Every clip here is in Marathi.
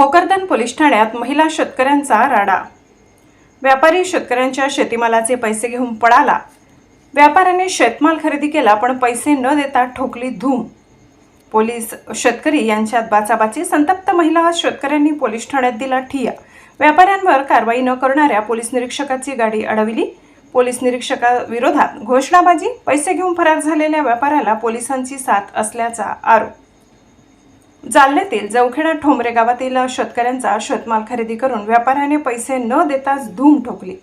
पोलीस ठाण्यात महिला शेतकऱ्यांचा राडा. व्यापारी शेतकऱ्यांच्या शेतीमालाचे पैसे घेऊन पळाला. व्यापाऱ्याने शेतमाल खरेदी केला पण पैसे न देता ठोकली धूम. पोलीस शेतकरी यांच्यात बाचाबाची संतप्त महिला शेतकऱ्यांनी पोलीस ठाण्यात दिला ठिया व्यापाऱ्यांवर कारवाई न करणाऱ्या पोलीस निरीक्षकाची गाडी अडविली. पोलीस निरीक्षकाविरोधात घोषणाबाजी पैसे घेऊन फरार झालेल्या व्यापाऱ्याला पोलिसांची साथ असल्याचा आरोप. जालन्यातील जवखेडा ठोंबरे गावातील शेतकऱ्यांचा शेतमाल खरेदी करून व्यापाऱ्याने पैसे न देताच धूम ठोकली.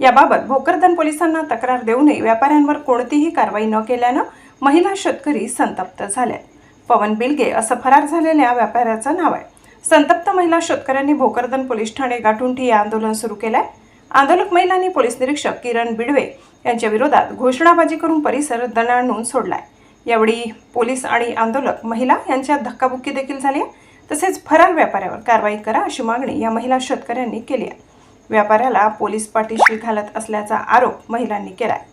याबाबत भोकरदन पोलिसांना तक्रार देऊनही व्यापाऱ्यांवर कोणतीही कारवाई न केल्यानं महिला शेतकरी संतप्त झाल्या. पवन बिलगे असं फरार झालेल्या व्यापाऱ्याचं नाव आहे. संतप्त महिला शेतकऱ्यांनी भोकरदन पोलीस ठाणे गाठून ठिय्या आंदोलन सुरू केलंय. आंदोलक महिलांनी पोलीस निरीक्षक किरण बिडवे यांच्या विरोधात घोषणाबाजी करून परिसर दणाणून सोडलाय. यावेळी पोलीस आणि आंदोलक महिला यांच्यात धक्काबुक्की देखील झाली आहे. तसेच फरार व्यापाऱ्यावर कारवाई करा अशी मागणी या महिला शेतकऱ्यांनी केली आहे. व्यापाऱ्याला पोलीस पाठीशी घालत असल्याचा आरोप महिलांनी केला आहे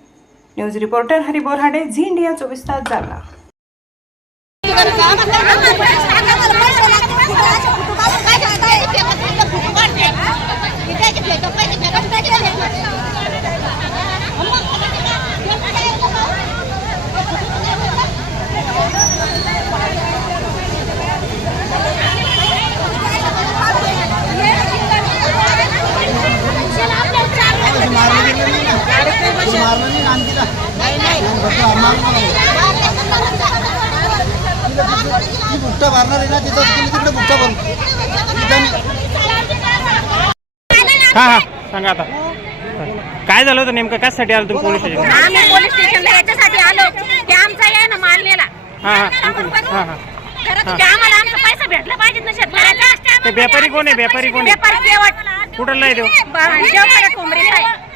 news reporter Hari Borhade Zee India चोवीस तास जालना. बुट्टा भरणार आहे ना तिथं तुम्ही तिकडे बुट्टा भरून हा हा सांगा आता. काय झालं होतं नेमकं? कशासाठी आलं तुम्ही पोलीस स्टेशन आम्ही पोलीस स्टेशनला याच्यासाठी आलो. की आमचा आहे ना माल नेला हा, हा. लाखो रुपये हा, हा. खरंच की आम्हाला आमचा पैसा भेटला पाहिजे ना शेतकऱ्याचा ते व्यापारी कोण आहे? व्यापारी कोण आहे? व्यापारी केवट कुठला आहे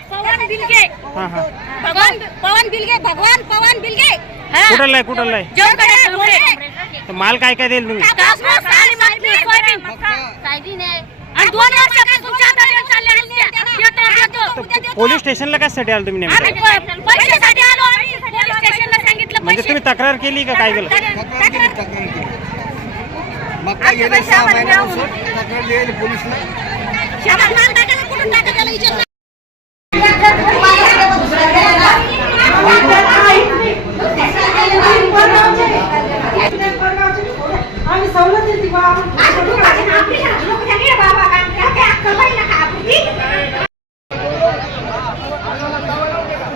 पवन बिलगे. हा हा. भगवान पवन बिलगे भगवान पवन बिलगे. हा. कुठला आहे? कुठला आहे? तर माल काय काय देईल तुम्ही? कापूस आणि मटकी, सोयाबीन. आणि दोन वर्षापासून चार दिवस चालले नुसते. देतो, देतो. पोलीस स्टेशनला कशासाठी आलं तुम्ही आम्ही नेमकं प- पैशासाठी आलो आम्ही. पोलीस स्टेशनला सांगितलं म्हणजे पैसे. तुम्ही तक्रार केली का काय केलं तक्रार- मग काय गेले सहा महिन्यापासून तक्रार देईल पोलीसला शेतात माल टाकायला कुठून टाकायला? विचार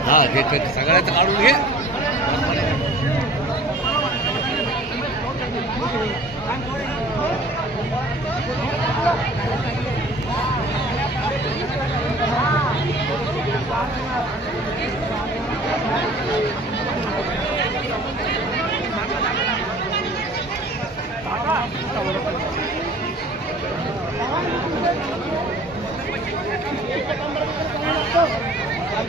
हा जे काही सगळ्याच काढून घे